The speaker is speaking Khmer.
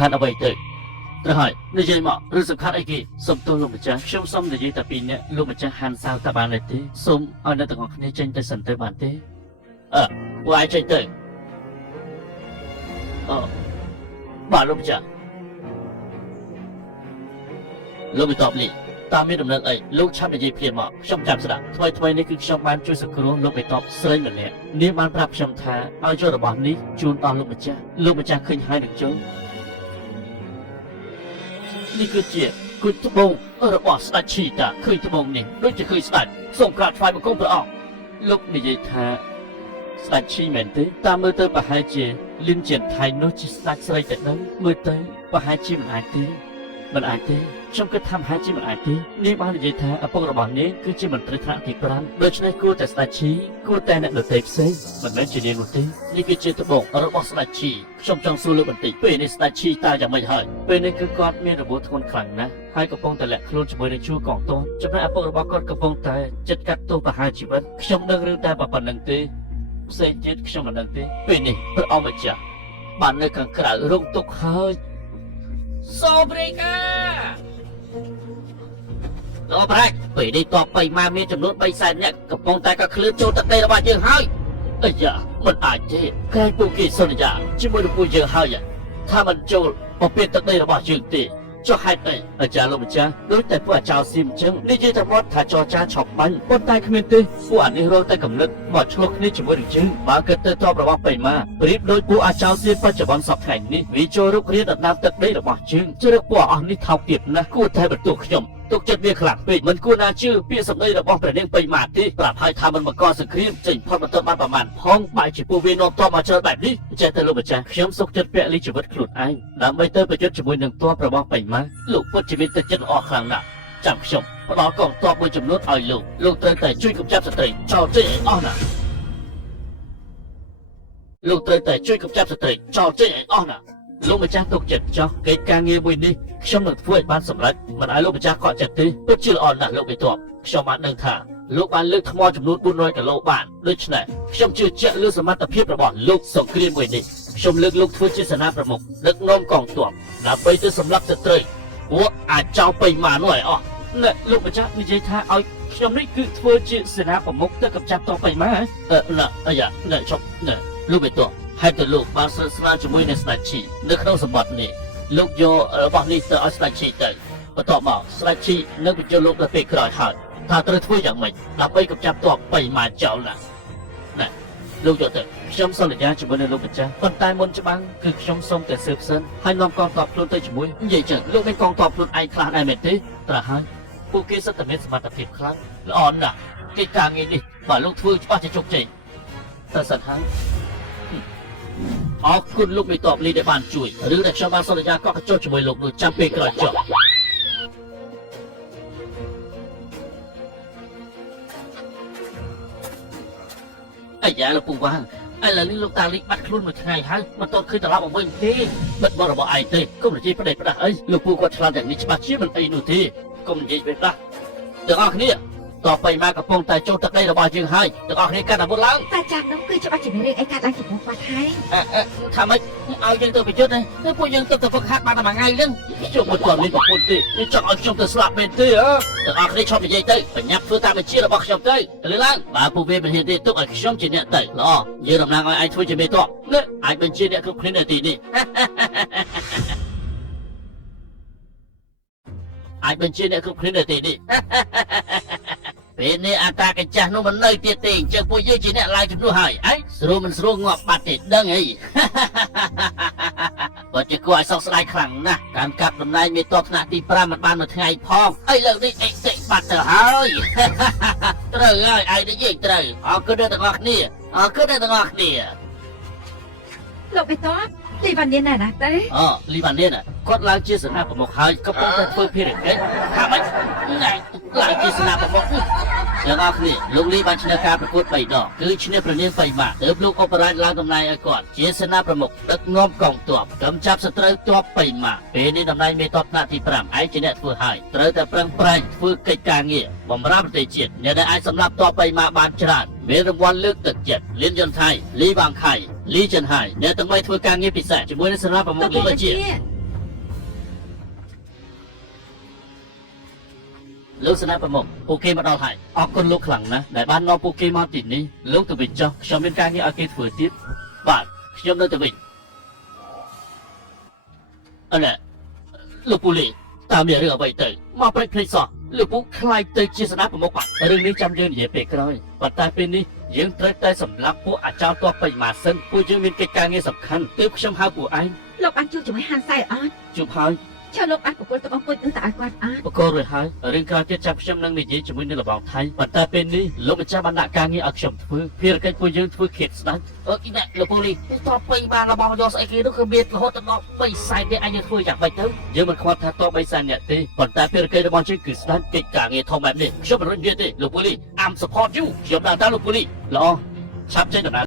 ខាត់អ្វីទៅត្រូវហើយនិយាយមកឬសំខាន់អីគេសុំទោសលោកម្ចាស់ខ្ញុំសុំនិយាយតែពីអ្នកលោកម្ចាស់ហានសាវតបានទេសូមឲ្យអ្នកទាំងអស់គ្នាចេញទៅសិនទៅបានទេពួកឯងចេញទៅបាទលោកម្ចាស់លោកមិនតបលីតាមមានដំណឹងអីលោកឆាប់និយាយភ្លាមមកខ្ញុំចាំស្ដាប់ថ្មីនេះគឺខ្ញុំបានជួយសង្គ្រោះលោកមិនតបស្រីម្នាក់នាងបានប្រាប់ខ្ញុំថាឲ្យយករបស់នេះជូនដល់លោកម្ចាស់ឃើញហើយនឹងចូលនេះគឺជាគុណត្បូងរបស់ស្ដេចឈីតាឃើញត្បូងនេះដូចជាឃើញស្ដេចសូមក្រាបថ្វាយបង្គំព្រះអង្គលោកនិយាយថាស្ដេចឈីមែនទេតាមមើលទៅប្រហែលជាលិនជាថៃនោះជាស្ដេចស្រីតែដឹងមើលទៅប្រហែលជាមិនអាចទេខ្ញុំគិតថាប្រហែលជាមិនអាចទេនាងបាននិយាយថាឪពុករបស់នាងគឺជាមន្ត្រីថ្នាក់ទី5ដូច្នេះគួរតែស្ដេចឈីគួរតែអ្នកដទៃផ្សេងមិនមែនជានាងនោះទេនេះគឺជាត្បូងរបស់ស្ដេចឈីខ្ញុំចង់សួរលោកបន្តិចពេលនេះស្ដេចឈីតើយ៉ាងម៉េចហើយពេលនេះគឺគាត់មានរបួសធ្ងន់ខ្លាំងណាស់ហើយកំពុងតែលាក់ខ្លួនជាមួយនឹងជួរកងទ័ពចំណែកឪពុករបស់គាត់កំពុងតែចិត្តកាត់ទោសប្រហារជីវិតខ្ញុំដឹងរឿងតែប៉ុណ្្នឹងទេផ្សេងទៀតខ្ញុំមិនដឹងទេពេលនេះព្រះអង្គម្ចាស់បាននៅខាងក្រៅរងទុក្ខហើយសូមរីកាលោកប្រាច់ពេលនេះតបបីមកមានចំនួន300,000នាក់កំពុងតែក៏ឃ្លឿនចូលទឹកដីរបស់យើងហើយអាយ៉ាមិនអាចទេក្រែងពួកគេសន្យាជាមួយនឹងពួកយើងហើយថាមិនចូលពពាទឹកដីរបស់យើងទេចុះហេតុអីអាចារ្យលោកម្ចាស់ដូចតែពួកអាចារ្យសៀមអញ្ចឹងនិយាយតែមកថាចរចាឆប់បាញ់ប៉ុន្តែគ្មានទេពួកអានេះរកតែកំណត់មកឆ្លោះគ្នាជាមួយនឹងយើងបើគិតទៅតបរបស់បៃម៉ាប្រៀបដូចពួកអាចារ្យសៀមបច្ចុប្បន្នសពថ្ងៃនេះវាចូលរុករានដណ្ដើមទឹកដីរបស់យើងជ្រើពួកអស់នេះថោកទាបណាស់គួរតែបន្ទោសខ្ញុំទុកចិត្តវាខ្លាំងពេកមិនគួរណាជឿពាក្យសម្ដីរបស់ព្រះនាងបៃម៉ាទេប្រាប់ឲ្យថាមិនបង្កសង្គ្រាមចេញផុតបន្ទាប់បានប្រមាណផងបែរជាពួកវានាំតបមកច្រើនបែបនេះចេះតែលោកម្ចាស់ខ្ញុំសុខចិត្តពលីជីវិតខ្លួនឯងដើម្បីទៅប្រយុទ្ធជាមួយនឹងទ័ពរបស់បៃម៉ាលោកពិតជាមានទឹកចិត្តល្អខ្លាំងណាស់ចាំខ្ញុំផ្ដល់កងទ័ពមួយចំនួនឲ្យលោកត្រូវតែជួយកម្ចាត់ស្ត្រីចោលចេញឲ្យអស់ណាលោកត្រូវតែជួយកម្ចាត់ស្ត្រីចោលចេញឲ្យអស់ណាលោកម្ចាស់ទុកចិត្តចោះកិច្ចការងារមួយនេះខ្ញុំនឹងធ្វើឲ្យបានសម្រេចមិនឲ្យលោកម្ចាស់ខកចិត្តទេពិតជាល្អណាស់លោកបេតបខ្ញុំបានដឹងថាលោកបានលើកថ្មចំនួន400គីឡូបានដូច្នេះខ្ញុំជឿជាក់លើសមត្ថភាពរបស់លោកសង្គ្រាមមួយនេះខ្ញុំលើកលោកធ្វើជាសេនាប្រមុខដឹកនាំកងទ័ពដើម្បីទៅសម្លាប់សត្រូវពួកអាចោលបៃម៉ានោះឲ្យអស់អ្នកលោកម្ចាស់និយាយថាឲ្យខ្ញុំនេះគឺធ្វើជាសេនាប្រមុខទៅកម្ចាត់ទ័ពបៃម៉ាអាយ៉ាអ្នកជប់លោកបេតបហេតុតែលោកបានស្និទ្ធស្នាលជាមួយនឹងស្ដេចឈីនៅក្នុងសម្បត្តិនេះលោកយករបស់នេះទៅឲ្យស្ដេចឈីទៅបន្ទាប់មកស្ដេចឈីនឹងបញ្ជូនលោកទៅពេលក្រោយហើយថាត្រូវធ្វើយ៉ាងម៉េចដើម្បីកម្ចាត់ទ័ពបៃម៉ាចោលណាលោកយកទៅខ្ញុំសន្យាជាមួយនឹងលោកម្ចាស់ប៉ុន្តែមុនច្បាំងគឺខ្ញុំសូមតែស៊ើបសិនហើយនាំកងទ័ពខ្លួនទៅជាមួយនិយាយចឹងលោកមានកងទ័ពខ្លួនឯងខ្លះដែរមែនទេត្រូវហើយពួកគេសិតតែមានសមត្ថភាពខ្លាំងល្អណាស់កិច្ចការងារនេះបើលោកធ្វើច្បាស់ជាជោគជ័យតែសិនហើយអរគុណលោកមេតបលីដែលបានជួយឬដែលខ្ញុំបានសន្យាកក់កញ្ចក់ជាមួយលោកនោះចាំពេលក្រោយចុះអាយ៉ាលោកពូវ៉ាងឥឡូវនេះលោកតាលីបាត់ខ្លួនមួយថ្ងៃហើយមិនទាន់ឃើញត្រឡប់មកវិញទេបិទបរបស់ឯងទេកុំនិយាយផ្ដេសផ្ដាស់អីលោកពូគាត់ឆ្លាតយ៉ាងនេះច្បាស់ជាមិនអីនោះទេកុំនិយាយផ្ដេសផ្ដាស់ទាំងអស់គ្នាតបៃម៉ាកំពុងតែចូលទឹកដីរបស់យើងហើយទាំងអស់គ្នាកាន់អាវុធឡើងតែចាំនោះគឺច្បាស់ជាមានរឿងអីកើតឡើងជាមួយគាត់ហើយថាម៉េចឲ្យយើងទៅប្រយុទ្ធទេពួកយើងទៅហ្វឹកហាត់បានតែមួយថ្ងៃហ្នឹងខ្ញុំមិនទាន់មានប្រពន្ធទេចង់ឲ្យខ្ញុំទៅស្លាប់មែនទេទាំងអស់គ្នាឈប់និយាយទៅបញ្ញាប់ធ្វើតាមបញ្ជារបស់ខ្ញុំទៅលឺឡើងបើពួកវាមិនហ៊ានទេទុកឲ្យខ្ញុំជាអ្នកទៅល្អយើងតំណាងឲ្យឯងធ្វើជាមេតបនេះអាចបញ្ជាអ្នកគ្រប់គ្នានៅទីនេះអាចបញ្ជាអ្នកគ្រប់គ្នានៅទីនេះពេលនេះអាតាកញ្ចាស់នោះមិននៅទៀតទេអញ្ចឹងពួកយើងជាអ្នកឡើងជំនួសហើយអីស្រួលមិនស្រួលងាប់បាត់ទេដឹងអីបើជាគួរឲ្យសោកស្ដាយខ្លាំងណាស់ការកាប់តំណែងមេតបថ្នាក់ទី5មិនបានមួយថ្ងៃផងអីលើកនេះអេតិបាត់ទៅហើយត្រូវហើយឯងនិយាយត្រូវអរគុណដល់ទាំងអស់គ្នាលោកបេតបលីវ៉ានៀនណាទេលីវ៉ានៀនគាត់ឡើងជាសេនាប្រមុខហើយកំពុងតែធ្វើភារកិច្ចថាម៉េចឡើងជាសេនាប្រមុខទាំងអស់គ្នាលោកលីបានឈ្នះការប្រកួត3ដងគឺឈ្នះព្រះនាងបៃម៉ាទើបលោកអបរាជឡើងតំណែងឲ្យគាត់ជាសេនាប្រមុខដឹកនាំកងទ័ពកម្ចាត់សត្រូវទ័ពបៃម៉ាពេលនេះតំណែងមេតបថ្នាក់ទី5ឯងជាអ្នកធ្វើហើយត្រូវតែប្រឹងប្រែងធ្វើកិច្ចការងារបម្រើប្រទេសជាតិអ្នកដែលអាចសម្លាប់ទ័ពបៃម៉ាបានច្រើនមានរង្វាន់លើកទឹកចិត្តលៀនយន្តថៃលីបាងខៃលីចិនហៃអ្នកទាំង3ធ្វើការងារពិសេសជាមួយនឹងសេនាប្រមុខលីបជា លោកស្នាប្រមុខពួកគេមកដល់ហើយអរគុណលោកខ្លាំងណាស់ដែលបាននាំពួកគេមកទីនេះលោកទៅវិញចុះខ្ញុំមានការងារឲ្យគេធ្វើទៀតបាទខ្ញុំនៅទៅវិញអរលោកពូលីតើមានរឿងអ្វីទៅមកព្រៃភ្លេចសោះលោកពូខ្លាចទៅជាស្នាប្រមុខបាទរឿងនេះចាំយើងនិយាយពេលក្រោយប៉ុន្តែពេលនេះយើងត្រូវតែសម្លាប់ពួកអាចោរទ័ពបិមាសិនពួកយើងមានកិច្ចការងារសំខាន់ទើបខ្ញុំហៅពួកឯង លោកបានជួបជាមួយហានសៃអត់ ជួបហើយ ចុះលោកបានប្រគល់ទៅបងពុជនឹងទៅឲ្យគាត់អត់ បកលរួចហើយរឿងក្រោយទៀតចាប់ខ្ញុំនឹងនិយាយជាមួយនឹងលបងថៃប៉ុន្តែពេលនេះលោកម្ចាស់បានដាក់ការងារឲ្យខ្ញុំធ្វើភារកិច្ចពួកយើងធ្វើខៀតស្ដាច់អឺគីណាលោកពូលីតប3បានរបស់យកស្អីគេនោះគឺមានរហូតដល់3សែនទេអញធ្វើយ៉ាងម៉េចទៅយើងមិនខ្វល់ថាតប3សែនអ្នកទេប៉ុន្តែភារកិច្ចរបស់យើងគឺស្ដាច់កិច្ចការងារធំបែបនេះខ្ញុំមិនរត់និយាយទេលោកពូលី I'm support you ខ្ញុំដាក់តាលោកពូលីល្អឆាប់ចេញដំណើរ